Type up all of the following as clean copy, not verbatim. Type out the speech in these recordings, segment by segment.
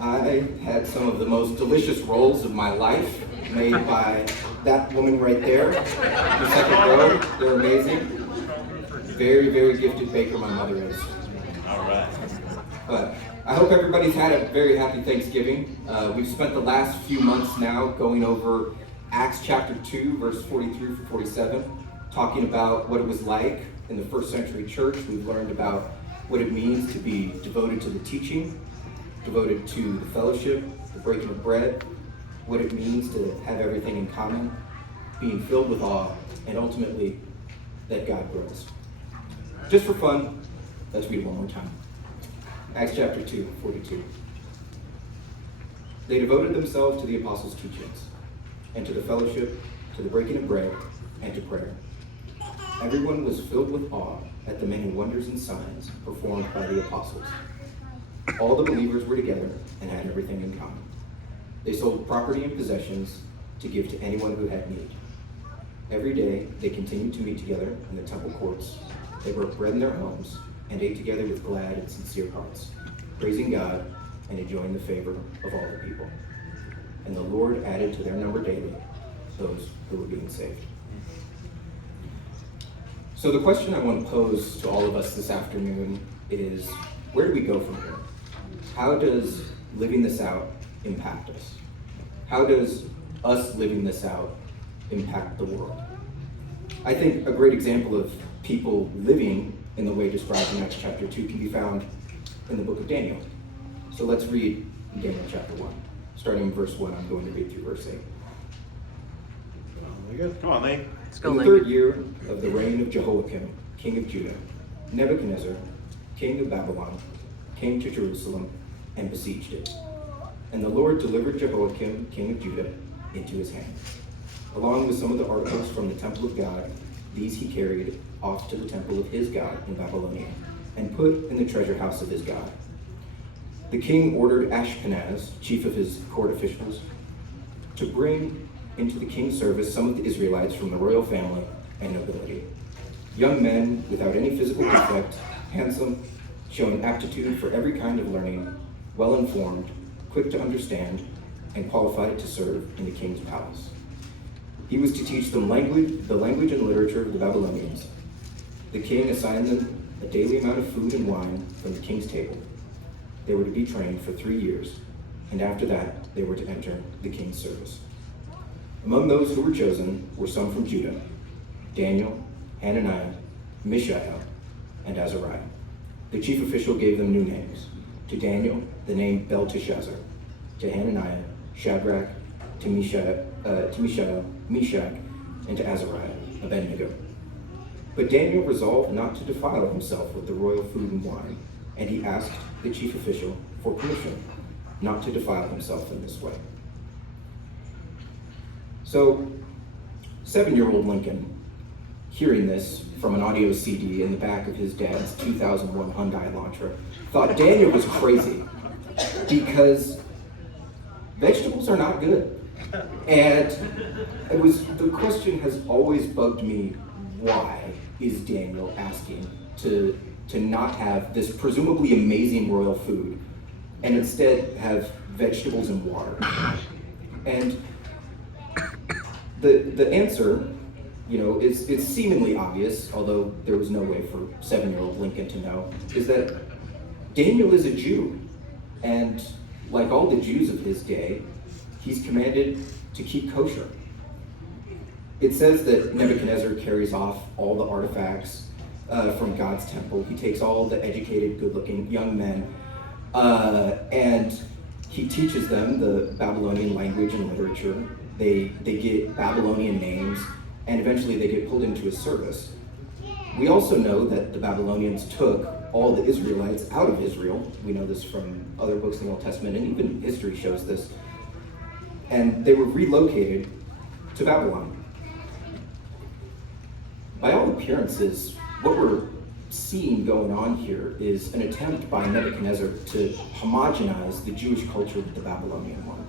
I had some of the most delicious rolls of my life made by that woman right there, in the second row. They're amazing. Very, very gifted baker my mother is. All right. But I hope everybody's had a very happy Thanksgiving. We've spent the last few months now going over Acts chapter 2, verse 43 through 47, talking about what it was like in the first century church. We've learned about what it means to be devoted to the teaching, devoted to the fellowship, the breaking of bread, what it means to have everything in common, being filled with awe, and ultimately that God grows. Just for fun, let's read it one more time. Acts chapter 2, 42. They devoted themselves to the apostles' teachings, and to the fellowship, to the breaking of bread, and to prayer. Everyone was filled with awe at the many wonders and signs performed by the apostles. All the believers were together and had everything in common. They sold property and possessions to give to anyone who had need. Every day they continued to meet together in the temple courts. They broke bread in their homes and ate together with glad and sincere hearts, praising God and enjoying the favor of all the people. And the Lord added to their number daily those who were being saved. So the question I want to pose to all of us this afternoon is, where do we go from here? How does living this out impact us? How does us living this out impact the world? I think a great example of people living in the way described in Acts chapter 2 can be found in the book of Daniel. So let's read Daniel chapter 1. Starting in verse 1, I'm going to read through verse 8. Come on, Lee. Let's go, In the Lincoln. 3rd year of the reign of Jehoiakim, king of Judah, Nebuchadnezzar, king of Babylon, came to Jerusalem and besieged it. And the Lord delivered Jehoiakim, king of Judah, into his hand. Along with some of the articles from the temple of God, these he carried off to the temple of his God in Babylonia, and put in the treasure house of his God. The king ordered Ashpenaz, chief of his court officials, to bring into the king's service some of the Israelites from the royal family and nobility. Young men without any physical defect, handsome, showing aptitude for every kind of learning, well-informed, quick to understand, and qualified to serve in the king's palace. He was to teach them the language and literature of the Babylonians. The king assigned them a daily amount of food and wine from the king's table. They were to be trained for 3 years, and after that they were to enter the king's service. Among those who were chosen were some from Judah: Daniel, Hananiah, Mishael, and Azariah. The chief official gave them new names. To Daniel, the name Belteshazzar. To Hananiah, Shadrach. To Mishael, Meshach. And to Azariah, Abednego. But Daniel resolved not to defile himself with the royal food and wine, and he asked the chief official for permission not to defile himself in this way. So, 7-year-old Lincoln, hearing this from an audio CD in the back of his dad's 2001 Hyundai Elantra, thought Daniel was crazy because vegetables are not good. And the question has always bugged me, why is Daniel asking to not have this presumably amazing royal food and instead have vegetables and water? And the answer, it's seemingly obvious, although there was no way for 7-year-old Lincoln to know, is that Daniel is a Jew, and like all the Jews of his day, he's commanded to keep kosher. It says that Nebuchadnezzar carries off all the artifacts from God's temple. He takes all the educated, good-looking young men, and he teaches them the Babylonian language and literature. They get Babylonian names, and eventually they get pulled into his service. We also know that the Babylonians took all the Israelites out of Israel. We know this from other books in the Old Testament, and even history shows this. And they were relocated to Babylon. By all appearances, what we're seeing going on here is an attempt by Nebuchadnezzar to homogenize the Jewish culture with the Babylonian one,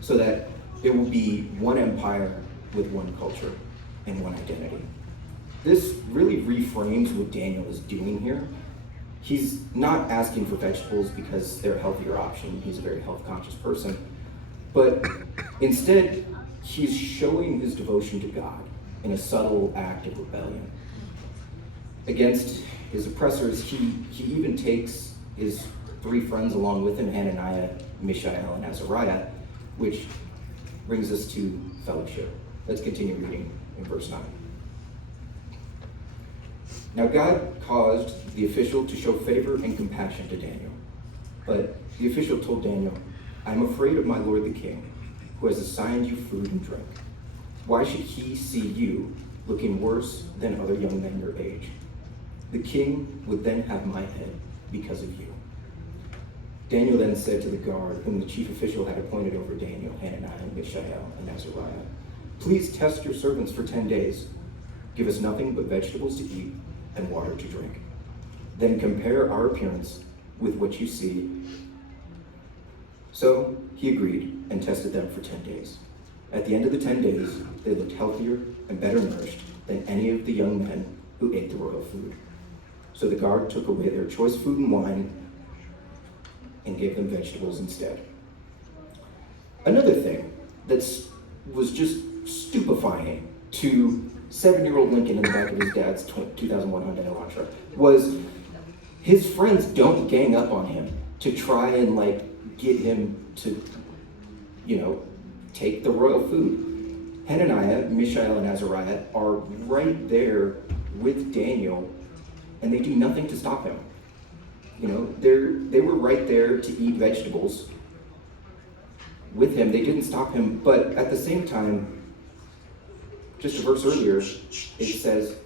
so that there will be one empire with one culture and one identity. This really reframes what Daniel is doing here He's not asking for vegetables because they're a healthier option. He's a very health conscious person. But instead, he's showing his devotion to God in a subtle act of rebellion. Against his oppressors, he even takes his 3 friends along with him, Hananiah, Mishael, and Azariah, which brings us to fellowship. Let's continue reading in verse 9. Now God caused the official to show favor and compassion to Daniel. But the official told Daniel, I am afraid of my lord the king, who has assigned you food and drink. Why should he see you looking worse than other young men your age? The king would then have my head because of you. Daniel then said to the guard, whom the chief official had appointed over Daniel, Hananiah, Mishael, and Azariah, please test your servants for 10 days. Give us nothing but vegetables to eat and water to drink. Then compare our appearance with what you see. So he agreed and tested them for 10 days. At the end of the 10 days, they looked healthier and better nourished than any of the young men who ate the royal food. So the guard took away their choice food and wine and gave them vegetables instead. Another thing that was just stupefying to 7-year-old Lincoln in the back of his dad's 2001 Hyundai Elantra was his friends don't gang up on him to try and get him to, take the royal food. Hananiah, Mishael, and Azariah are right there with Daniel, and they do nothing to stop him. They were right there to eat vegetables with him. They didn't stop him, but at the same time, just a verse earlier, it says,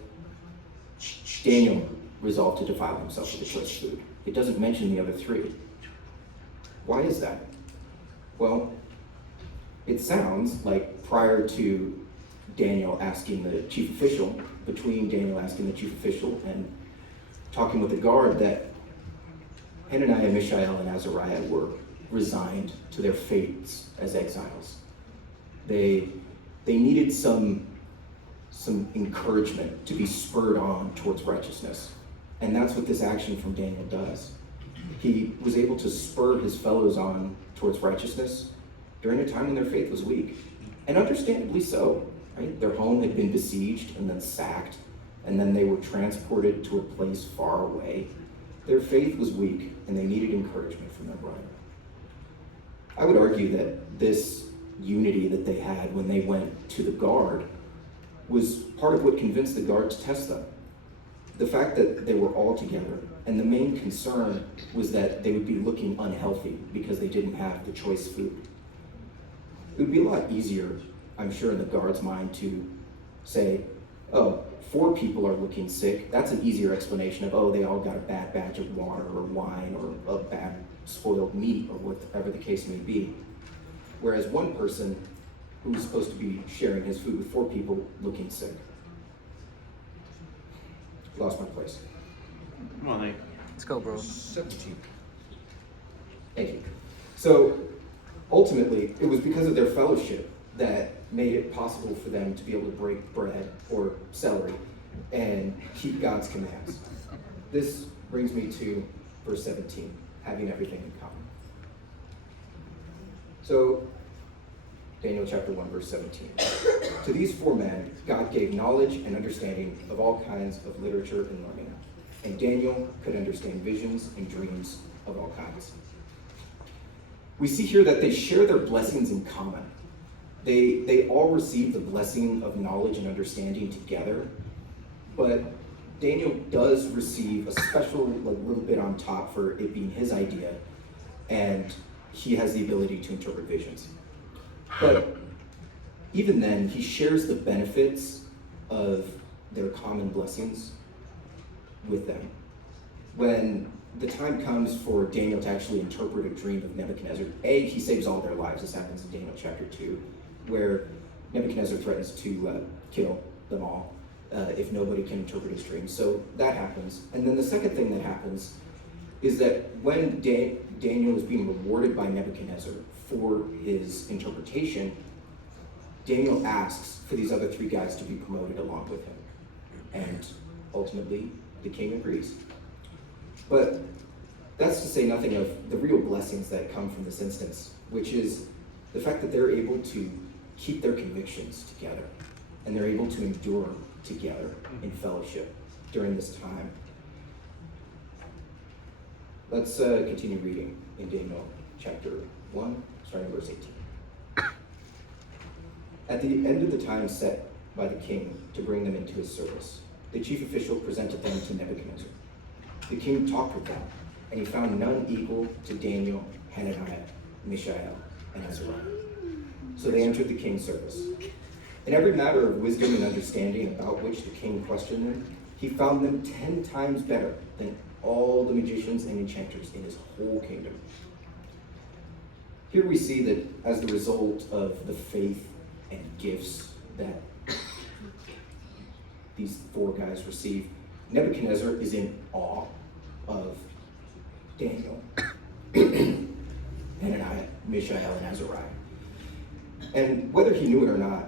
Daniel resolved to defile himself with the choice food. It doesn't mention the other 3. Why is that? Well, it sounds like prior to Daniel asking the chief official, between Daniel asking the chief official and talking with the guard, that Hananiah, Mishael, and Azariah were resigned to their fates as exiles. They needed some encouragement to be spurred on towards righteousness. And that's what this action from Daniel does. He was able to spur his fellows on towards righteousness during a time when their faith was weak. And understandably so, right? Their home had been besieged and then sacked, and then they were transported to a place far away. Their faith was weak, and they needed encouragement from their brother. I would argue that this unity that they had when they went to the guard was part of what convinced the guard to test them. The fact that they were all together, and the main concern was that they would be looking unhealthy because they didn't have the choice food. It would be a lot easier, I'm sure, in the guard's mind to say, 4 people are looking sick. That's an easier explanation of, they all got a bad batch of water or wine or a bad spoiled meat or whatever the case may be. Whereas one person who was supposed to be sharing his food with 4 people looking sick. Lost my place. Come on, Nate. Let's go, bro. 17. Thank you. So ultimately, it was because of their fellowship that made it possible for them to be able to break bread or celery and keep God's commands. This brings me to verse 17, having everything in common. So, Daniel chapter 1, verse 17. To these 4 men, God gave knowledge and understanding of all kinds of literature and learning. And Daniel could understand visions and dreams of all kinds. We see here that they share their blessings in common. They all receive the blessing of knowledge and understanding together, but Daniel does receive a special little bit on top for it being his idea, and he has the ability to interpret visions. But even then, he shares the benefits of their common blessings with them. When the time comes for Daniel to actually interpret a dream of Nebuchadnezzar, he saves all their lives. This happens in Daniel chapter 2, where Nebuchadnezzar threatens to kill them all if nobody can interpret his dreams. So that happens. And then the second thing that happens is that when Daniel is being rewarded by Nebuchadnezzar for his interpretation, Daniel asks for these other 3 guys to be promoted along with him. And ultimately, the king agrees. But that's to say nothing of the real blessings that come from this instance, which is the fact that they're able to keep their convictions together, and they're able to endure together in fellowship during this time. Let's continue reading in Daniel chapter 1, starting verse 18. At the end of the time set by the king to bring them into his service, the chief official presented them to Nebuchadnezzar. The king talked with them, and he found none equal to Daniel, Hananiah, Mishael, and Azariah. So they entered the king's service. In every matter of wisdom and understanding about which the king questioned them, he found them 10 times better than all the magicians and enchanters in his whole kingdom. Here we see that as the result of the faith and gifts that these 4 guys received, Nebuchadnezzar is in awe of Daniel, Hananiah, Mishael, and Azariah. And whether he knew it or not,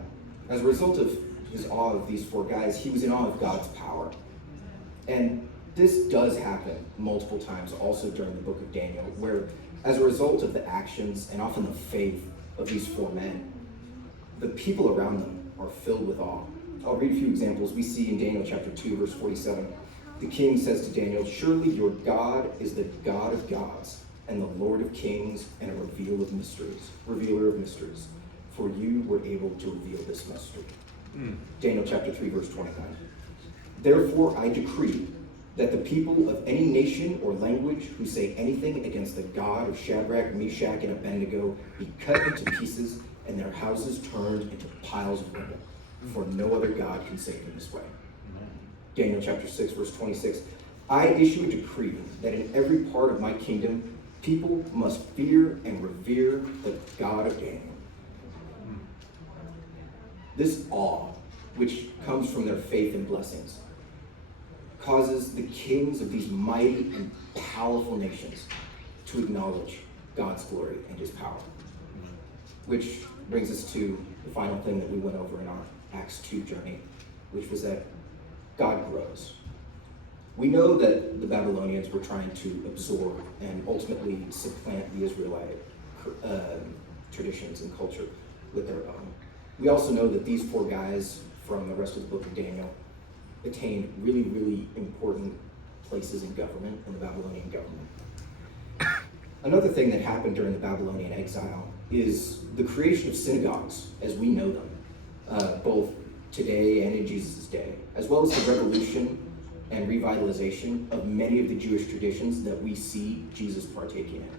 as a result of his awe of these 4 guys, he was in awe of God's power. And this does happen multiple times also during the book of Daniel, where as a result of the actions and often the faith of these 4 men, the people around them are filled with awe. I'll read a few examples. We see in Daniel chapter 2, verse 47, the king says to Daniel, "Surely your God is the God of gods and the Lord of kings and a revealer of mysteries, for you were able to reveal this mystery." Daniel chapter 3, verse 29. "Therefore I decree that the people of any nation or language who say anything against the God of Shadrach, Meshach, and Abednego be cut into pieces and their houses turned into piles of rubble, for no other God can save in this way." Daniel chapter 6, verse 26. "I issue a decree that in every part of my kingdom, people must fear and revere the God of Daniel." This awe, which comes from their faith and blessings, causes the kings of these mighty and powerful nations to acknowledge God's glory and his power. Which brings us to the final thing that we went over in our Acts 2 journey, which was that God grows. We know that the Babylonians were trying to absorb and ultimately supplant the Israelite traditions and culture with their own. We also know that these 4 guys from the rest of the book of Daniel attained really, really important places in government, in the Babylonian government. Another thing that happened during the Babylonian exile is the creation of synagogues as we know them, both today and in Jesus' day, as well as the revolution and revitalization of many of the Jewish traditions that we see Jesus partaking in.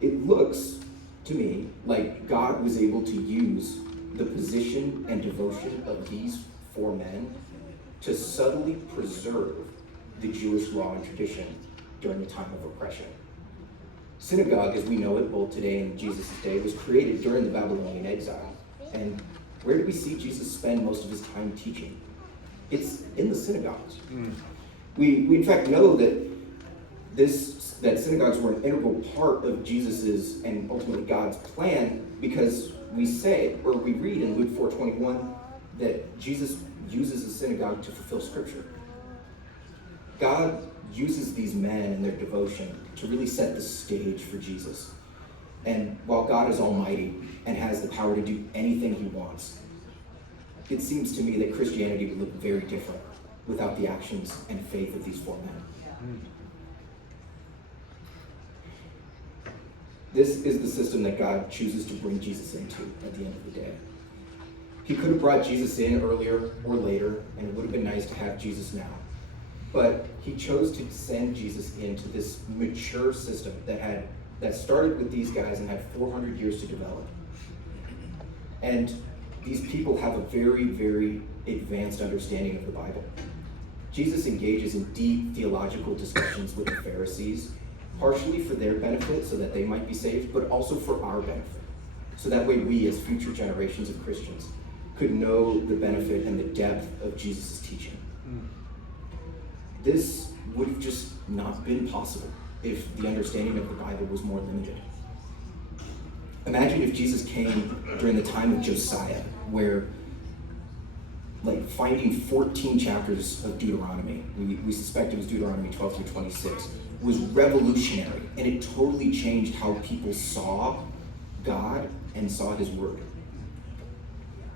It looks to me like God was able to use the position and devotion of these 4 men to subtly preserve the Jewish law and tradition during the time of oppression. Synagogue, as we know it both today and in Jesus' day, was created during the Babylonian exile. And where do we see Jesus spend most of his time teaching? It's in the synagogues. We in fact know that synagogues were an integral part of Jesus's and ultimately God's plan, because we read in Luke 4:21 that Jesus uses a synagogue to fulfill scripture. God uses these men and their devotion to really set the stage for Jesus. And while God is almighty and has the power to do anything he wants, it seems to me that Christianity would look very different without the actions and faith of these 4 men. This is the system that God chooses to bring Jesus into at the end of the day. He could have brought Jesus in earlier or later, and it would have been nice to have Jesus now. But he chose to send Jesus into this mature system that started with these guys and had 400 years to develop. And these people have a very, very advanced understanding of the Bible. Jesus engages in deep theological discussions with the Pharisees, partially for their benefit so that they might be saved, but also for our benefit. So that way we, as future generations of Christians, could know the benefit and the depth of Jesus' teaching. This would have just not been possible if the understanding of the Bible was more limited. Imagine if Jesus came during the time of Josiah, where like finding 14 chapters of Deuteronomy, we suspect it was Deuteronomy 12 through 26, was revolutionary, and it totally changed how people saw God and saw his word.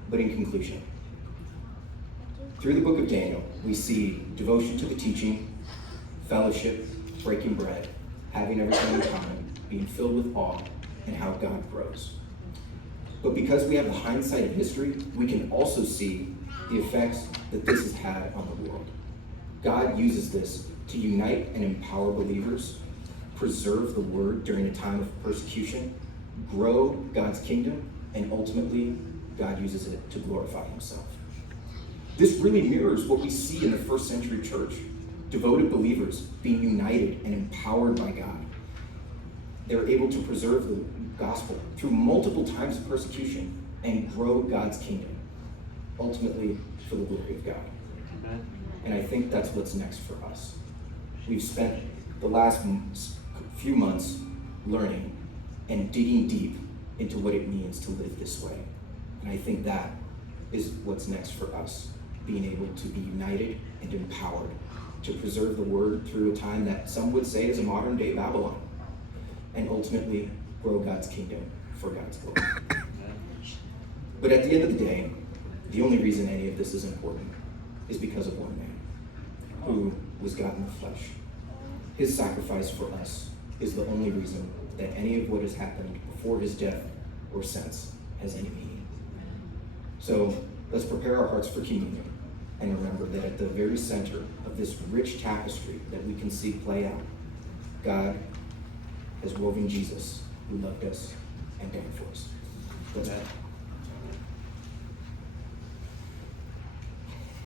But in conclusion, through the book of Daniel, we see devotion to the teaching, fellowship, breaking bread, having everything in common, being filled with awe, and how God grows. But because we have the hindsight of history, we can also see the effects that this has had on the world. God uses this to unite and empower believers, preserve the word during a time of persecution, grow God's kingdom, and ultimately, God uses it to glorify himself. This really mirrors what we see in the first century church. Devoted believers being united and empowered by God. They're able to preserve the gospel through multiple times of persecution and grow God's kingdom, ultimately for the glory of God. Amen. And I think that's what's next for us. We've spent the last few months learning and digging deep into what it means to live this way. And I think that is what's next for us, being able to be united and empowered to preserve the word through a time that some would say is a modern day Babylon, and ultimately grow God's kingdom for God's glory. But at the end of the day, the only reason any of this is important is because of one man who was God in the flesh. His sacrifice for us is the only reason that any of what has happened before his death or since has any meaning. So let's prepare our hearts for communion and remember that at the very center of this rich tapestry that we can see play out, God has woven Jesus, who loved us and died for us. Let's pray.